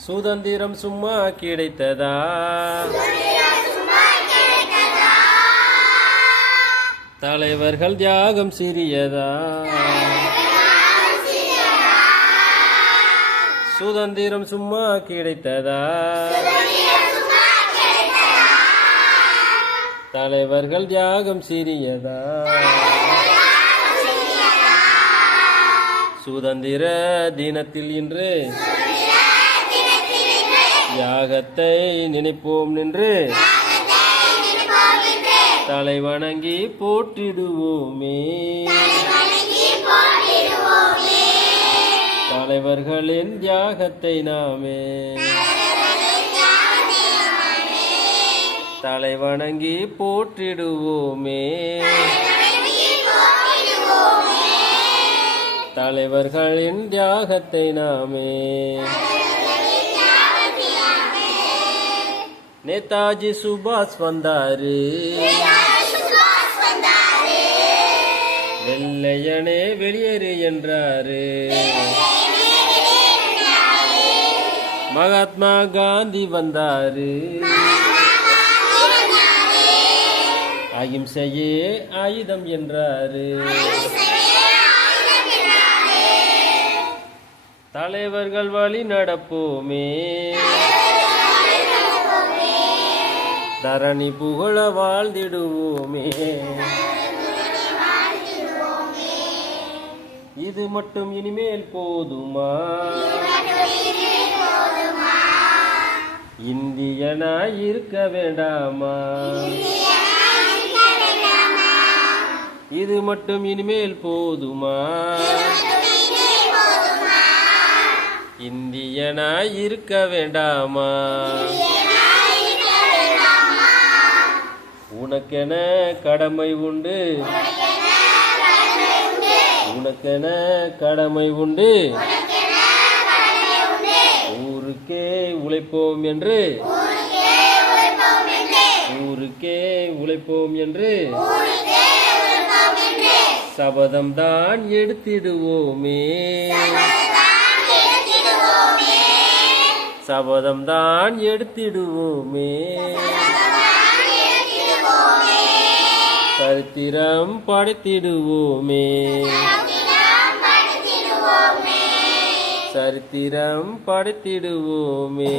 சுதந்திரம் சும்மா கிடைத்ததா? தலைவர்கள் தியாகம் சிறியதா? சுதந்திரம் சும்மா கிடைத்ததா? தலைவர்கள் தியாகம் சிறியதா? சுதந்திர தினத்தில் இன்று தியாகத்தை நினைப்போம் நின்று தலை வணங்கி போற்றிடுவோமே. தலைவர்களின் தியாகத்தை நாமே தலை வணங்கி போற்றிடுவோமே. தலைவர்களின் தியாகத்தை நாமே. நேதாஜி சுபாஷ் வந்தாரு, வெள்ளையனே வெளியேறு என்றாரு. மகாத்மா காந்தி வந்தாரு, அகிம்சையே ஆயுதம் என்றாரு. தலைவர்கள் வழி நடப்போமே, தரணி புகழ வாழ்ந்திடுவோமே. இது மட்டும் இனிமேல் போதுமா? இந்தியனாய் இருக்க வேண்டாமா? இது மட்டும் இனிமேல் போதுமா? இந்தியனாய் இருக்க வேண்டாமா? உனக்கென கடமை உண்டு, உனக்கென கடமை உண்டு. ஊருக்கே உழைப்போம் என்று, ஊருக்கே உழைப்போம் என்று சபதம் தான் எடுத்திடுவோமே. சபதம் தான் எடுத்திடுவோமே. சரித்திரம் படைத்திடுவோமே. சரித்திரம் படைத்திடுவோமே.